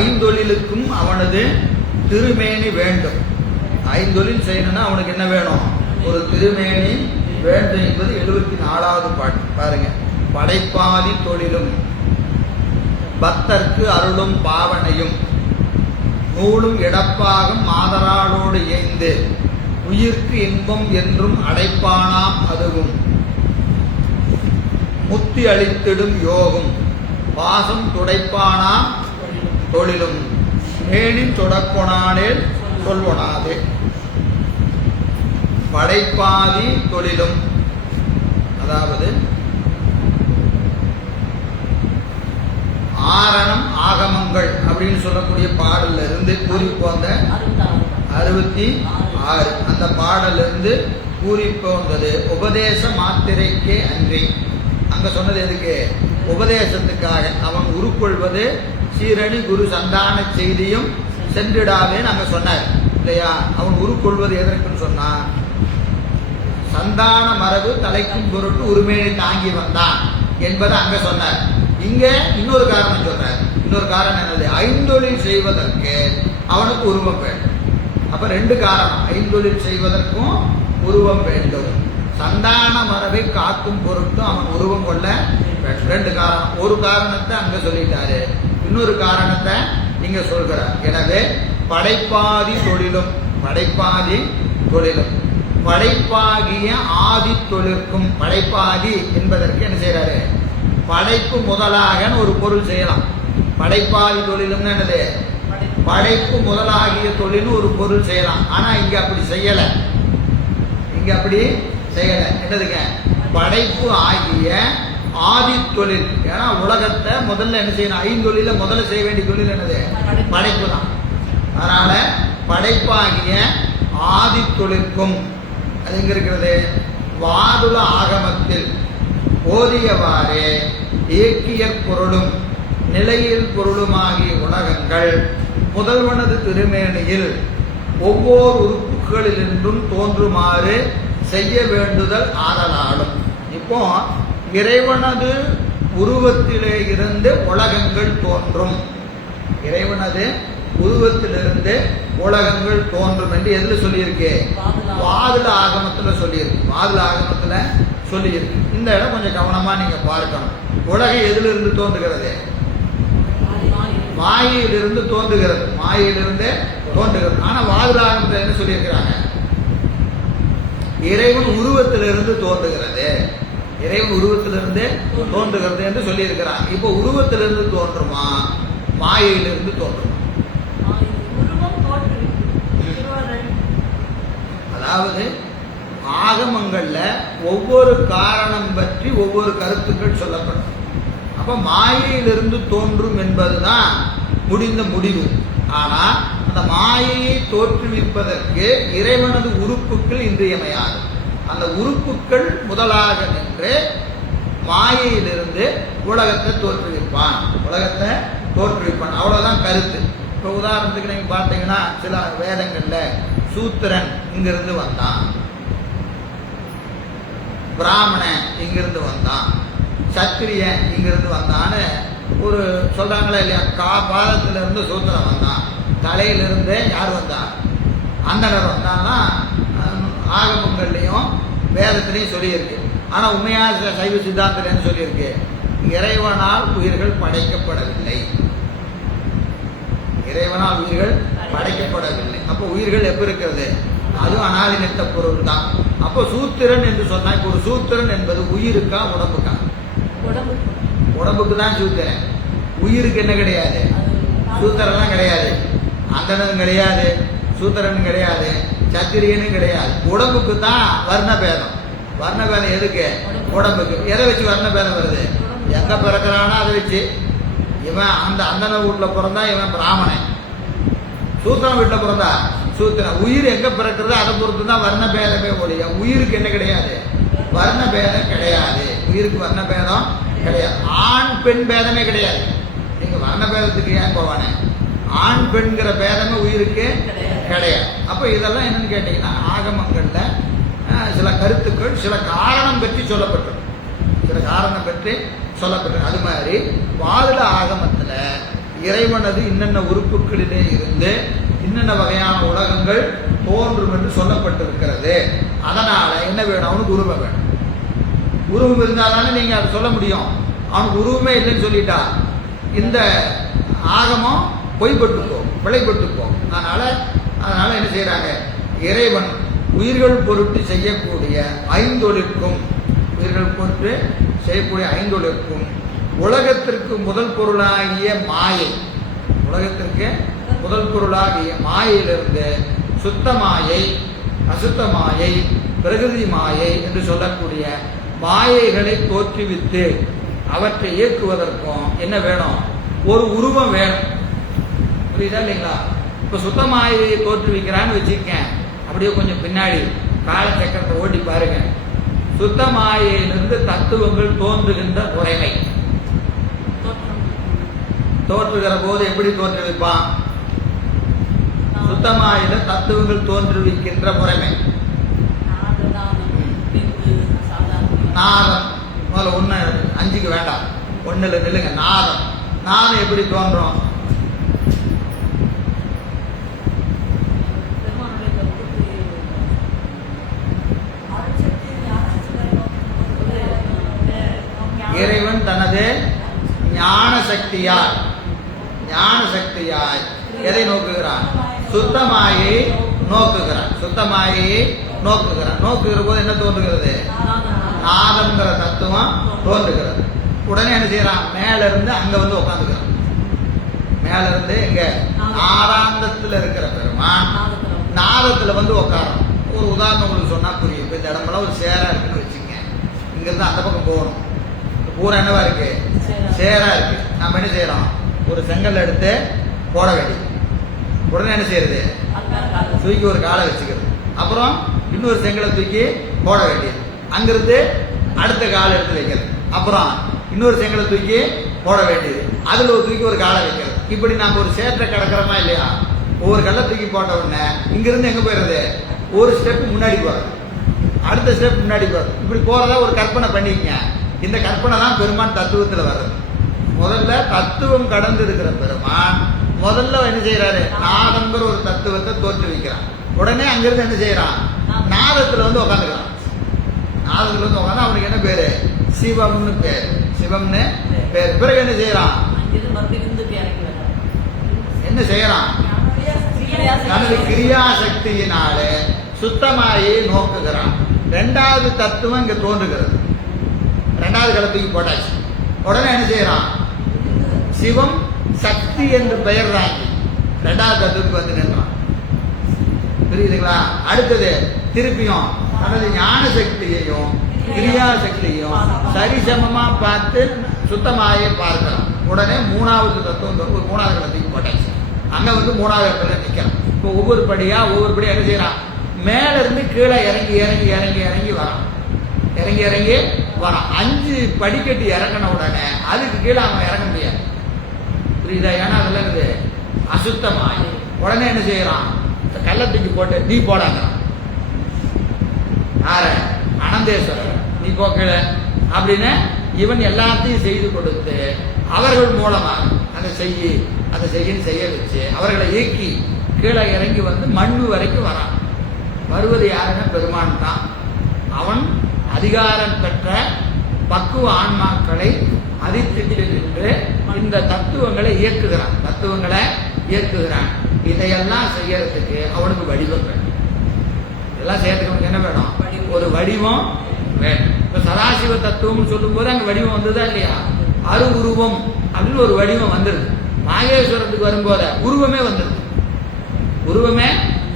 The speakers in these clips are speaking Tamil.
ஐந்தொழிலுக்கும் அவனது திருமேனி வேண்டும். ஐந்தொழில் செய்யணும்னா அவனுக்கு என்ன வேணும்? ஒரு திருமேனி வேண்டும் என்பது எழுபத்தி நாலாவது பாட்டு பாருங்க. படைப்பாதி தொழிலும் பக்தர்க்கு அருளும் பாவனையும் நூலும் இடப்பாகும் மாதராளோடு இயைந்து உயிர்க்கு இன்பம் என்றும் அடைப்பானாம் அதுவும். முத்தி அளித்திடும் யோகம் பாசம் துடைப்பானாம் தொழிலும் மேனின் தொடக்கொணானேல் சொல்வனாதே. படைப்பாதி தொழிலும் அதாவது ஆரணம் ஆகமங்கள் அப்படின்னு சொல்லக்கூடிய பாடல்ல இருந்து கூறி போந்த அறுபத்தி ஆறு. அந்த பாடல்ல இருந்து கூறி வந்தது. உபதேச மாத்திரைக்கே அன்றி. அங்க சொன்னது எதுக்கு? உபதேசத்துக்காக. அவன் உருக்கொள்வது சீரணி குரு சந்தான செய்தியும் சென்றிடாவேன்னு அங்க சொன்னார். இல்லையா? அவன் உருக்கொள்வது எதற்குன்னு சொன்னான் சந்தான மரபு தலைக்கும் பொருட்டு உரிமையை தாங்கி வந்தான் என்பதை அங்க சொன்னார். இங்க இன்னொரு காரணம் சொல்றார் இன்னொரு காரணம் என்னது? ஐந்தொழில் செய்வதற்கு அவனுக்கு உருவம் வேண்டும். அப்ப ரெண்டு காரணம். ஐந்தொழில் செய்வதற்கும் உருவம் வேண்டும். சந்தான மரபை காக்கும் பொருட்டும் அவன் உருவம் கொள்ள ரெண்டு காரணம். ஒரு காரணத்தை அங்க சொல்லிட்டாரு. இன்னொரு காரணத்தை இங்க சொல்கிறார். எனவே படைப்பாதி தொழிலும் படைப்பாதி தொழிலும். படைப்பாகிய ஆதி தொழிற்கும் படைப்பாதி என்பதற்கு என்ன செய்யறாரு படைப்பு முதலாக ஒரு பொருள் செய்யலாம். படைப்பாதி தொழிலும்னு என்னது? படைப்பு முதலாகிய தொழில்னு ஒரு பொருள் செய்யலாம். ஆனா இங்க அப்படி செய்யல. இங்க அப்படி செய்யல. என்னதுங்க? படைப்பு ஆகிய ஆதி தொழில் ஏன்னா உலகத்தை முதல்ல என்ன செய்யணும்? ஐந்தொழில முதல்ல செய்ய வேண்டிய தொழில் என்னது? படைப்பு. தான். அதனால படைப்பாகிய ஆதி தொழிற்கும் அது எங்க இருக்கிறது? வாதுல ஆகமத்தில் ஓதியவாறே ஏக்கியற் பொருளும் நிலையில் பொருளுமாகிய உலகங்கள் முதல்வனது திருமேனியில் ஒவ்வொரு உறுப்புகளிலிருந்தும் தோன்றுமாறு செய்ய வேண்டுதல் ஆதலாலும். இப்போ இறைவனது உருவத்திலே இருந்து உலகங்கள் தோன்றும். இறைவனது உருவத்திலிருந்து உலகங்கள் தோன்றும் என்று எதுல சொல்லியிருக்கு? வாதுல ஆகமத்துல. சொல்லியிருக்கு. வாதுல ஆகமத்துல சொல்லியிருக்கு. இந்த இடம் கொஞ்சம் கவனமா நீங்க பார்க்கணும். உலகம் எதுல இருந்து தோன்றுகிறது? மாயையிலிருந்து தோன்றுகிறது. மாயையிலிருந்து தோன்றுகிறது. ஆனா வாதுல ஆகமத்துல என்ன சொல்லியிருக்கிறாங்க? இறைவன் உருவத்திலிருந்து தோன்றுகிறது. இறைவன் உருவத்திலிருந்து தோன்றுகிறது என்று சொல்லியிருக்கிறாங்க இப்போ உருவத்திலிருந்து தோன்றுமா? மாயையிலிருந்து தோன்றுமா? அதாவது ஆகமங்கள்ல ஒவ்வொரு காரணம் பற்றி ஒவ்வொரு கருத்துக்கள் சொல்லப்படும். அப்ப மாயையிலிருந்து தோன்றும் என்பதுதான் முடிந்த முடிவு. ஆனா அந்த மாயையை தோற்றுவிப்பதற்கு இறைவனது உறுப்புகள் இன்றியமையாது அந்த உறுப்புகள் முதலாக நின்று மாயையிலிருந்து உலகத்தை தோற்றுவிப்பான். உலகத்தை தோற்றுவிப்பான். அவ்வளவுதான் கருத்து. இப்போ உதாரணத்துக்கு நீங்க பார்த்தீங்கன்னா சில வேதங்கள்ல சூத்திரன் இங்கிருந்து வந்தான். பிராமணன் இங்கிருந்து வந்தான். சத்திரியன் இங்கிருந்து வந்தான்னு ஒரு சொல்றாங்களா இல்லையா? கா பாதத்திலிருந்து சூத்திரன் வந்தான். தலையிலிருந்து யார் வந்தா அந்தனர் வந்தான்னா ஆகமங்கள்லையும் வேதத்திலையும் சொல்லியிருக்கு. ஆனா உண்மையா ச- சைவ சித்தாந்தத்தில் என்ன சொல்லியிருக்கு. இறைவனால் உயிர்கள் படைக்கப்படவில்லை. இறைவனால் உயிர்கள் படைக்கப்படவில்லை. அப்போ உயிர்கள் எப்ப இருக்கிறது? அதுவும் அனாதினித்த பொருள் தான். அப்போ சூத்திரன் என்று சொன்னா இப்போ ஒரு சூத்திரன் என்பது உயிருக்கா உடம்புக்கா? உடம்புக்கு. தான் சூத்திரன். உயிருக்கு என்ன கிடையாது? சூத்திரன்லாம் கிடையாது. அந்தனன் கிடையாது. சூத்திரன் கிடையாது. சத்திரியனும் கிடையாது. உடம்புக்கு தான் வர்ண பேதம் வர்ண பேதம் எதுக்கு? உடம்புக்கு. எதை வச்சு வர்ண பேதம் வருது? எங்க பிறக்கிறானோ அதை வச்சு. இவன் அந்த அந்தன வீட்டில் பிறந்தா இவன் பிராமணன். சூத்திரம் வீட்டில் பிறந்தா? சூத்திரன் உயிர் எங்க பிறக்கிறது அதை பொறுத்து தான் வர்ண பேதமே ஒழிய உயிருக்கு என்ன கிடையாது? வர்ண பேதம் கிடையாது. உயிருக்கு வர்ண பேதம் கிடையாது. ஆண் பெண் பேதமே கிடையாது. நீங்க வர்ண பேதத்துக்கு ஏன் போவானே? ஆண் பெண்கிற பேதமே உயிருக்கு கிடையாது. கிடையாது. அப்போ இதெல்லாம் என்னன்னு கேட்டிங்கன்னா ஆகமங்களில் சில கருத்துக்கள் சில காரணம் பற்றி சொல்லப்பட்டிருக்கும் சில காரணம் பற்றி சொல்லப்பட்டிருக்கு. அது மாதிரி வாதுல ஆகமத்தில் இறைவனது இன்னென்ன உறுப்புகளிலே இருந்து இன்னென்ன வகையான உலகங்கள் தோன்றும் என்று சொல்லப்பட்டிருக்கிறது. அதனால என்ன வேணும்? அவனுக்கு உருவம் வேணும். உருவம் இருந்தால் தானே அதை சொல்ல முடியும். அவனுக்கு உருவமே இல்லைன்னு சொல்லிட்டா. இந்த ஆகமம் பொய்பட்டு போகும் பிழைப்பட்டு போகும். அதனால அதனால் என்ன செய்கிறாங்க இறைவன் உயிர்கள் பொருட்டு செய்யக்கூடிய ஐந்தொழிற்கும் உயிர்கள் பொருட்டு செய்யக்கூடிய ஐந்தொழிற்கும் உலகத்திற்கு முதல் பொருளாகிய மாயை உலகத்திற்கு முதல் பொருளாகிய மாயையிலிருந்து சுத்த மாயை அசுத்த மாயை பிரகிருதி மாயை என்று சொல்லக்கூடிய மாயைகளை தோற்றுவித்து அவற்றை இயக்குவதற்கும் என்ன வேணும்? ஒரு உருவம் வேணும். புரியுதா இல்லைங்களா? இப்போ சுத்த தோற்றுவிக்கிறான்னு வச்சுருக்கேன் அப்படியே கொஞ்சம் பின்னாடி காலச்சக்கரத்தை ஓட்டி பாருங்க. சுத்தமாயிலிருந்து தத்துவங்கள் தோன்றுகின்ற முறைமை. தோற்றுகிற போது எப்படி தோற்றுவிப்பான்? சுத்தமாயில தத்துவங்கள் தோற்றுவிக்கின்ற முறைமை. நாதம். முதல்ல ஒன்று அஞ்சுக்கு வேண்டாம். ஒண்ணுல நில்லுங்க. நாதம். நாதம் எப்படி தோன்றும்? ஞான ஞான சக்தியாய் எதை நோக்குகிறான்? சுத்தமாயை நோக்குகிறான். சுத்தமாயை நோக்குகிறான். நோக்குகிற போது என்ன தோன்றுகிறது? நாதம்ங்கிற தத்துவம் தோன்றுகிறது. உடனே என்ன செய்யறான்? மேல இருந்து அங்க வந்து உட்காந்துக்கிறான் மேல இருந்து இங்க ஆறாந்தத்துல இருக்கிற பெருமான் நாதத்துல வந்து உட்காரணும் ஒரு உதாரணம் உங்களுக்கு சொன்னா புரியும். இப்போ இந்த இடமெல்லாம் ஒரு சேரா இருக்குன்னு வச்சுங்க இங்க இருந்து அந்த பக்கம் போகணும். பூரா என்னவா இருக்கு? சேரா இருக்கு. நம்ம என்ன செய்யறோம் ஒரு செங்கல் எடுத்து போட வேண்டியது. உடனே என்ன செய்யறது? தூக்கி ஒரு காலை வச்சுக்கிறது. அப்புறம் இன்னொரு செங்கலை தூக்கி போட வேண்டியது. அங்கிருந்து அடுத்த காலை எடுத்து வைக்கிறது. அப்புறம் இன்னொரு செங்கலை தூக்கி போட வேண்டியது. அதுல ஒரு தூக்கி ஒரு காலை வைக்கிறது. இப்படி நம்ம ஒரு சேற்றை கிடக்கிறோமா இல்லையா? ஒவ்வொரு கல்லை தூக்கி போட்ட உடனே இங்கிருந்து எங்க போயிடுறது ஒரு ஸ்டெப் முன்னாடி போறது. அடுத்த ஸ்டெப் முன்னாடி போறது. இப்படி போறதா ஒரு கற்பனை பண்ணிக்கங்க. இந்த கற்பனை தான் பெருமான் தத்துவத்துல வர்றது. முதல்ல தத்துவம் கடந்து இருக்கிற பெருமான் முதல்ல என்ன செய்யறாரு நாதங்கிற ஒரு தத்துவத்தை தோற்றுவிக்கிறான் உடனே அங்கிருந்து என்ன செய்யறான் நாதத்துல வந்து உட்காந்துக்கிறான் நாதத்துல வந்து உட்காந்து அவனுக்கு என்ன பேரு? சிவம்னு பேர். சிவம்னு பேர். பிறகு என்ன செய்யறான் என்ன செய்யறான் தனது கிரியா சக்தியினாலே சுத்தமாயே நோக்குகிறான். ரெண்டாவது தத்துவம் இங்க தோன்றுகிறது. ரெண்டாவது களத்துக்கு போட்டாச்சு. உடனே என்ன செய்யறான்? சிவம் சக்தி என்று பெயர் தான் ரெண்டாவது தத்துவத்துக்கு வந்து நின்றான். புரியுதுங்களா? அடுத்தது திருப்பியும் தனது ஞான சக்தியையும் கிரியா சக்தியையும் சரிசமமா பார்த்து சுத்தமாயே பார்க்கலாம் உடனே மூணாவது தத்துவம் ஒரு மூணாவது கலத்துக்கு போட்டாச்சு. அங்க வந்து மூணாவது இடத்துல நிக்கிறான். இப்போ ஒவ்வொரு படியா ஒவ்வொரு படியா என்ன செய்யறான்? மேல இருந்து கீழே இறங்கி இறங்கி இறங்கி இறங்கி வரான். இறங்கி இறங்கி வரான் அஞ்சு படிக்கட்டு இறங்கின உடனே அதுக்கு கீழே அவன் இறங்க முடியாது. புரியுதா? ஏன்னா அதெல்லாம் இருக்குது அசுத்தமாகி உடனே என்ன செய்யறான்? இந்த கல்லை தூக்கி போட்டு நீ போடாங்கிறான் யார? அனந்தேஸ்வரர். நீ போக்கல அப்படின்னு இவன் எல்லாத்தையும் செய்து கொடுத்து அவர்கள் மூலமாக அதை செய்யி அதை செய்யன்னு செய்ய வச்சு அவர்களை இயக்கி கீழே இறங்கி வந்து மண்ணு வரைக்கும் வரான். வருவது யாருன்னா பெருமான் தான். அவன் அதிகாரம் பெற்ற பக்குவ ஆன்மாக்களை அதிர்த்திட்டு நின்று இந்த தத்துவங்களை இயக்குகிறான். தத்துவங்களை இயக்குகிறான். இதையெல்லாம் செய்யறதுக்கு அவனுக்கு வடிவம் வேணும். இதெல்லாம் செய்யறதுக்கு என்ன வேணும்? ஒரு வடிவம் வேணும். இப்ப சதாசிவ தத்துவம் சொல்லும் போது அங்க வடிவம் வந்ததா இல்லையா? அரு உருவம் அப்படின்னு ஒரு வடிவம் வந்துருது. நாகேஸ்வரத்துக்கு வரும்போது உருவமே வந்துருது. உருவமே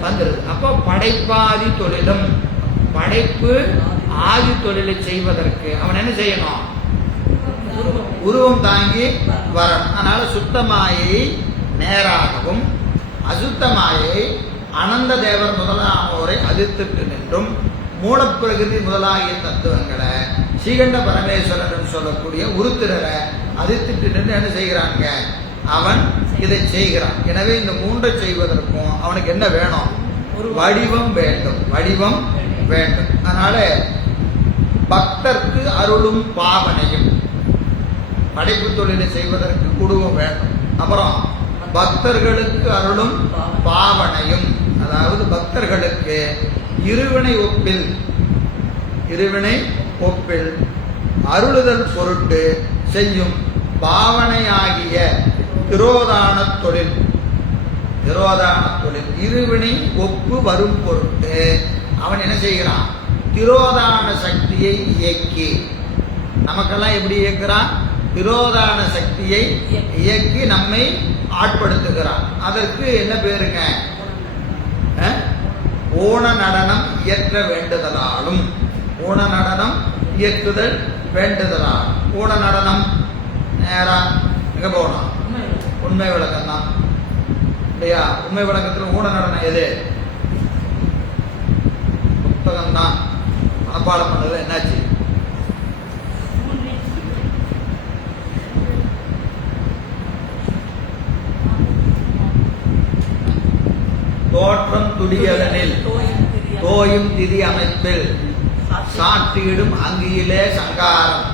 வந்துருது. அப்போ படைப்பாதி தொழிலும். படைப்பு ஆதி தொழிலை செய்வதற்கு அவன் என்ன செய்யணும்? உருவம் தாங்கி வரணும். அதனால சுத்தமாயை நேராகவும் அசுத்தமாயை அனந்த தேவர் முதலாவோரை அதிர்த்திட்டு நின்றும் மூலப்பிரகிருதி முதலாகிய தத்துவங்களை ஸ்ரீகண்ட பரமேஸ்வரன் சொல்லக்கூடிய உருத்திரரை அதிர்த்திட்டு நின்று என்ன செய்கிறாங்க? அவன் இதை செய்கிறான். எனவே இந்த மூன்றை செய்வதற்கும் அவனுக்கு என்ன வேணும்? ஒரு வடிவம் வேண்டும். வடிவம் வேண்டும். அதனால பக்தர்க்கு அருளும் பாவனையும். படைப்பு தொழிலை செய்வதற்கு குடும்பம் வேண்டும் அப்புறம் பக்தர்களுக்கு அருளும் பாவனையும். அதாவது பக்தர்களுக்கு இருவினை ஒப்பில் இருவினை ஒப்பில் அருளுதல் பொருட்டு செய்யும் பாவனையாகிய திரோதான தொழில். திரோதான தொழில். இருவினை ஒப்பு வரும் பொருட்டு அவன் என்ன செய்கிறான்? திரோதான சக்தியை இயக்கி. நமக்கெல்லாம் எப்படி இயக்குறான் திரோதான சக்தியை இயக்கி நம்மை ஆட்படுத்துகிறான் அதற்கு என்ன பேருங்க? ஓண நடனம் இயற்ற வேண்டுதலாலும். ஓண நடனம் இயக்குதல் வேண்டுதலால். ஓண நடனம் நேராக எங்க போகணும்? உண்மை விளக்கம் தான் இல்லையா? உண்மை விளக்கத்தில் ஊன நடனம் எது? புத்தகம் தான் மனப்பாடம் பண்ணது என்னாச்சு? தோற்றம் துடியதனில் தோயும் திதி அமைப்பில் சாற்றியிடும் அங்கியிலே சங்காரம்.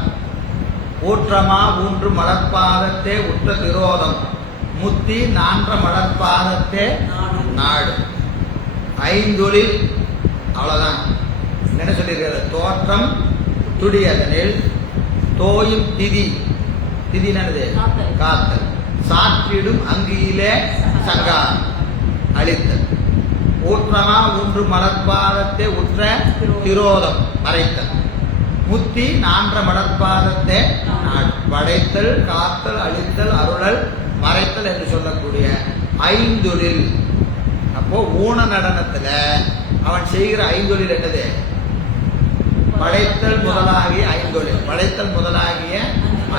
ஊற்றமா ஊன்று மலர்பாதத்தே உற்ற திரோதம் முத்தி நான்ற மலர்பாதத்தே நாடு ஐந்தொழில் அவ்வளவுதான். என்ன சொல்லியிருக்கிறது தோற்றம் துடியதனில் தோயும் திதி. திதி என்னது? காத்தல். சாற்றிடும் அங்கியிலே சங்காரம் அழித்தல். ஊற்றமா ஒன்று மலர்பாதத்தை உற்ற திரோதம். மறைத்தல். முத்தி நான்ற மலர்பாதத்தை நாடு. படைத்தல் காத்தல் அழித்தல் அருளல் மறைத்தல் என்று சொல்லக்கூடிய ஐந்தொழில் அப்போ ஊன நடனத்துல அவன் செய்கிற ஐந்தொழில் என்னது? படைத்தல் முதலாகிய ஐந்தொழில். படைத்தல் முதலாகிய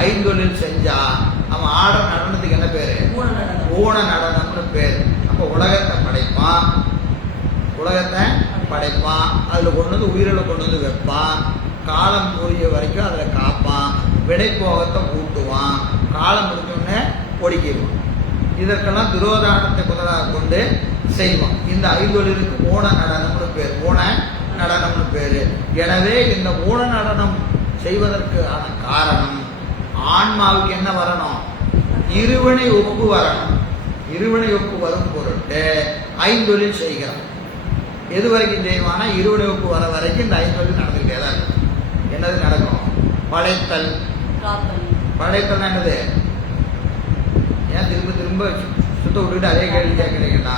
ஐந்தொழில் செஞ்சா அவன் ஆடுற நடனத்துக்கு என்ன பேரு? ஊன நடனம்னு பேர். அப்போ உலகத்தை படைப்பான். உலகத்தை படைப்பான். அதில் கொண்டு வந்து உயிரில் கொண்டு வந்து வைப்பான். காலம் புரிய வரைக்கும் அதில் காப்பான். வினைப்போகத்தை ஊட்டுவான். காலம் முடிஞ்சோடனே ஒடுக்கிடுவான். இதற்கெல்லாம் துரோதானத்தை முதலாக கொண்டு செய்வான். இந்த ஐந்தொழிலுக்கு ஓன நடனம்னு பேர். ஓன நடனம்னு பேர். எனவே இந்த ஊன நடனம் செய்வதற்கான காரணம் ஆன்மாவுக்கு என்ன வரணும்? இருவினை ஒப்பு வரணும். இருவினை ஒப்பு வரும் பொருட்டு ஐந்தொழில் செய்கிறான் எது வரைக்கும் செய்வானா இருவினை ஒப்பு வர வரைக்கும் இந்த ஐந்தொழில் நடந்துக்கிட்டே தான் இருக்கும். என்னது நடக்கும்? படைத்தல். படைத்தல் என்னது? ஏன் திரும்ப திரும்ப சுத்த விட்டுட்டு அதே கேள்வி கேட்குறீங்கன்னா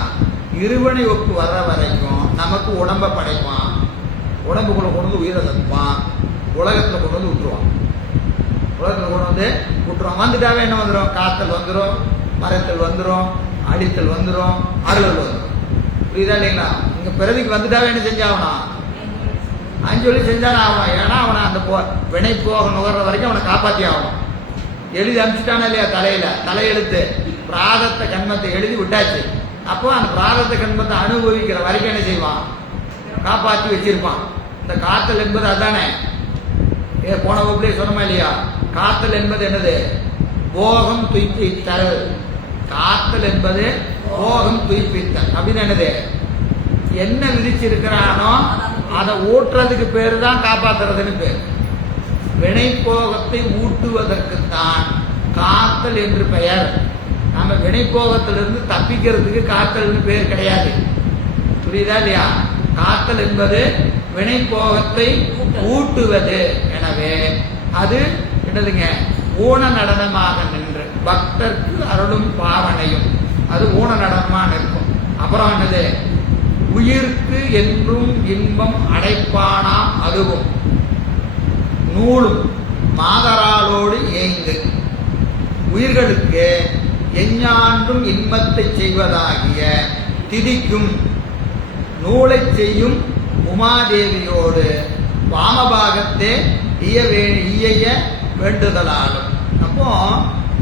இருவினை ஒப்பு வர்ற வரைக்கும் நமக்கு உடம்பை படைப்பான். உடம்புக்குள்ள கொண்டு வந்து உயிரை தப்பான் உலகத்தில் கொண்டு வந்து விட்டுருவான். உலகத்தில் கொண்டு வந்து விட்டுருவான். வந்துட்டாவே என்ன வந்துடும் காத்தல் வந்துடும் மரத்தல் வந்துடும் அடித்தல் வந்துடும் அருள் வந்துடும் புரியுதா இல்லைங்களா? இங்க பிறவிக்கு வந்துட்டாவே என்ன செஞ்சாகணும் அஞ்சு வழி செஞ்சாலும் ஆகணும் ஏன்னா அவனை அந்த போ வினை போக நுகர்ற வரைக்கும் அவனை காப்பாற்றி ஆகணும். எழுதி அனுப்பிச்சிட்டானா இல்லையா தலையில? தலையெழுத்து. பிராதத்த கண்மத்தை எழுதி விட்டாச்சு. அப்போ அந்த பிராதத்த கண்மத்தை அனுபவிக்கிற வரைக்கும் என்ன செய்வான்? காப்பாற்றி வச்சிருப்பான். இந்த காத்தல் என்பது அதானே? ஏ போன வகுப்புலேயே சொன்னமா இல்லையா? காத்தல் என்பது என்னது? போகம் துய்ப்பித்தல். காத்தல் என்பது போகம் துய்ப்பித்தல். அப்படின்னு என்னது? என்ன விதிச்சிருக்கிறானோ அதை ஊட்டுறதுக்கு பேரு தான் காப்பாத்துறதுன்னு பேர். வினைப்போகத்தை ஊட்டுவதற்குத்தான் காத்தல் என்று பெயர். நாம வினைப்போகத்திலிருந்து தப்பிக்கிறதுக்கு காத்தல்னு பேர் கிடையாது. புரியுதா இல்லையா? காத்தல் என்பது வினைப்போகத்தை ஊட்டுவது. எனவே அது என்னதுங்க? ஊன நடனமாக நின்று பக்தர்க்கு அருளும் பாவனையும். அது ஊன நடனமாக நிற்கும். அப்புறம் என்னது? உயிர்க்கு என்றும் இன்பம் அடைப்பானாம் அதுவும். நூலும் மாதராளோடு ஏய்ந்து உயிர்களுக்கு எஞ்ஞான்றும் இன்பத்தை செய்வதாகிய திதிக்கும் நூலைச் செய்யும் உமாதேவியோடு வாமபாகத்தே இய வே இயைய வேண்டுதலாலும். அப்போ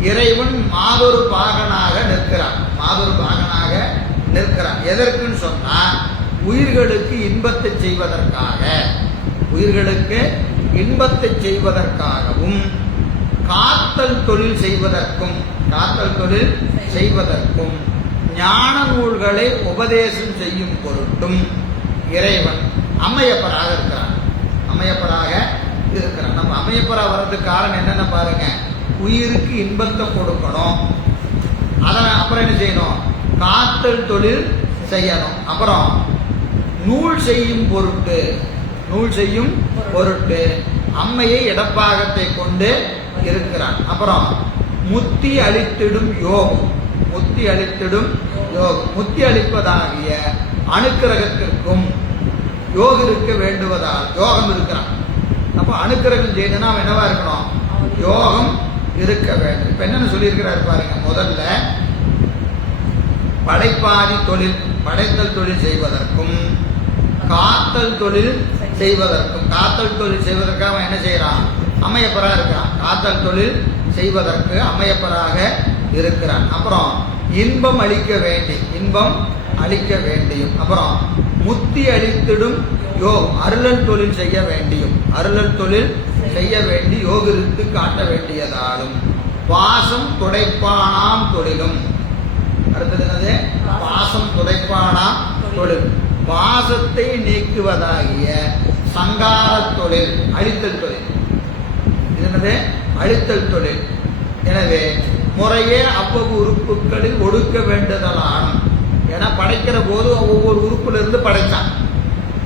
இறைவன் மாதொரு பாகனாக நிற்கிறான். மாதொரு பாகனாக நிற்கிறான். எதற்குன்னு சொன்னா உயிர்களுக்கு இன்பத்தை செய்வதற்காக. உயிர்களுக்கு இன்பத்தை செய்வதற்காகவும் காத்தல் தொழில் செய்வதற்கும் காத்தல் தொழில் செய்வதற்கும். ஞான நூல்களை உபதேசம் செய்யும் பொருட்டும் இறைவன் அம்மையப்பராக இருக்கிறான். அம்மையப்பராக இருக்கிறான். நம்ம அம்மையப்பரா வர்றதுக்கு காரணம் என்னென்ன பாருங்க? உயிருக்கு இன்பத்தை கொடுக்கணும். அதை அப்புறம் என்ன செய்யணும்? காத்தல் தொழில் செய்யணும். அப்புறம் நூல் செய்யும் பொருட்டு நூல் செய்யும் பொருட்டு அம்மையை இடப்பாகத்தை கொண்டு இருக்கிறான். அப்புறம் முத்தி அழித்திடும் யோகம். முத்தி அழித்திடும் யோகம் முத்தி அளிப்பதாகிய அணுக்கிரகத்திற்கும் யோக இருக்க வேண்டுவதால் யோகம் இருக்கிறான். அப்போ அணுக்கிரகம் செய்யணும்னா அவன் என்னவா இருக்கணும்? யோகம் இருக்க வேண்டும். இப்ப என்னன்னு சொல்லியிருக்கிறார் பாருங்க முதல்ல படைப்பாதி தொழில் படைத்தல் தொழில் செய்வதற்கும் காத்தல் தொழில் செய்வதற்கும். காத்தல் தொழில் செய்வதற்காக அவன் என்ன செய்யறான்? அமையப்பராக இருக்கிறான். காத்தல் தொழில் செய்வதற்கு அமையப்பராக இருக்கிறான். அப்புறம் இன்பம் அளிக்க வேண்டி இன்பம் அளிக்க வேண்டியும். அப்புறம் முத்தி அளித்திடும் யோ அருளல் தொழில் செய்ய வேண்டியும். அருளல் தொழில் செய்ய வேண்டி யோகிருத்து காட்ட வேண்டியதாலும். பாசம் துடைப்பானாம் தொழிலும். அடுத்தது என்னது? பாசம் துடைப்பானாம் தொழில். பாசத்தை நீக்குவதாகிய சங்கார தொழில் அழித்தல் தொழில். என்னது? அழித்தல் தொழில். எனவே முறையே அவ்வளவு உறுப்புகளில் ஒடுக்க வேண்டுதலானும் ஏன்னா படைக்கிற போது ஒவ்வொரு உறுப்புல இருந்து படைத்தான்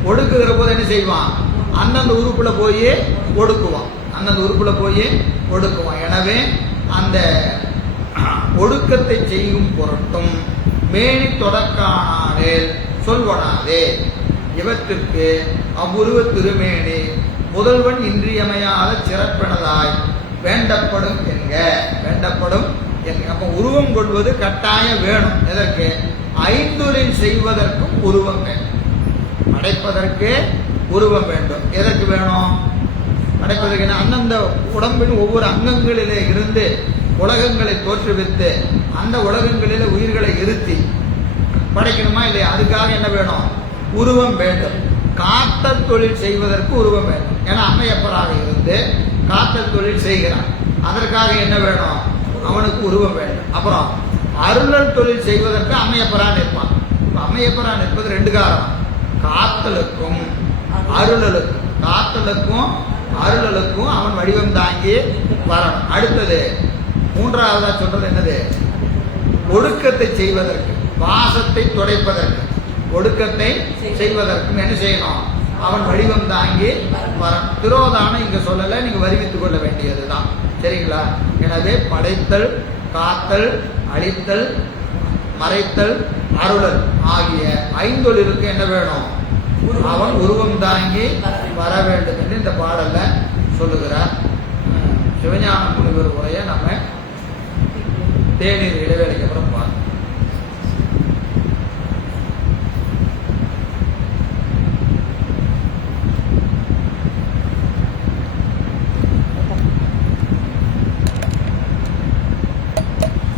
ஒடுக்குகிற போது என்ன செய்வான்? அந்தந்த உறுப்புல போய் ஒடுக்குவான். அந்தந்த உறுப்புல போய் ஒடுக்குவான். எனவே அந்த ஒடுக்கத்தை செய்யும் பொருட்டும் மேனி தொடக்கானாலே சொல்வனாதே இவற்றிற்கு அவ்வுருவ திருமேனி முதல்வன் இன்றியமையாத சிறப்பினதாய் வேண்டப்படும் என்க வேண்டப்படும். அப்ப உருவம் கொள்வது கட்டாயம் வேணும். எதற்கு? ஐந்தொழில் செய்வதற்கும் உருவம் வேண்டும். படைப்பதற்கு உருவம் வேண்டும். எதற்கு வேணும்? படைப்பதற்கு அந்தந்த உடம்பின் ஒவ்வொரு அங்கங்களிலே இருந்து உலகங்களை தோற்றுவித்து அந்த உலகங்களிலே உயிர்களை இருத்தி படைக்கணுமா இல்லையா? அதுக்காக என்ன வேணும்? உருவம் வேண்டும். காத்தல் தொழில் செய்வதற்கு உருவம் வேண்டும். ஏன்னா அம்மையப்பராக இருந்து காத்தல் தொழில் செய்கிறான். அதற்காக என்ன வேணும்? அவனுக்கு உருவம் வேண்டும். அப்புறம் அருளல் தொழில் செய்வதற்கு அம்மையப்பரா நிற்பான். அமையப்பரான் இருப்பது நிற்பது ரெண்டு காரணம். காத்தலுக்கும் அருளலுக்கும். காத்தலுக்கும் அருளலுக்கும் அவன் வடிவம் தாங்கி வரணும். அடுத்தது மூன்றாவதா சொல்றது என்னது? ஒடுக்கத்தை செய்வதற்கு பாசத்தை துடைப்பதற்கு. ஒடுக்கத்தை செய்வதற்கும் என்ன செய்யணும்? அவன் வடிவம் தாங்கி வரான் திரோதானம் இங்க சொல்லல நீங்க வருவித்துக் கொள்ள வேண்டியதுதான். சரிங்களா? எனவே படைத்தல் காத்தல் அழித்தல் மறைத்தல் அருளல் ஆகிய ஐந்தொழிலுக்கு என்ன வேணும்? அவன் உருவம் தாங்கி வர வேண்டும் என்று இந்த பாடல்ல சொல்லுகிறார். சிவஞான முனிவர் உரையை நம்ம தேநீர் இடைவேளைக்கு அப்புறம் பார்க்கணும்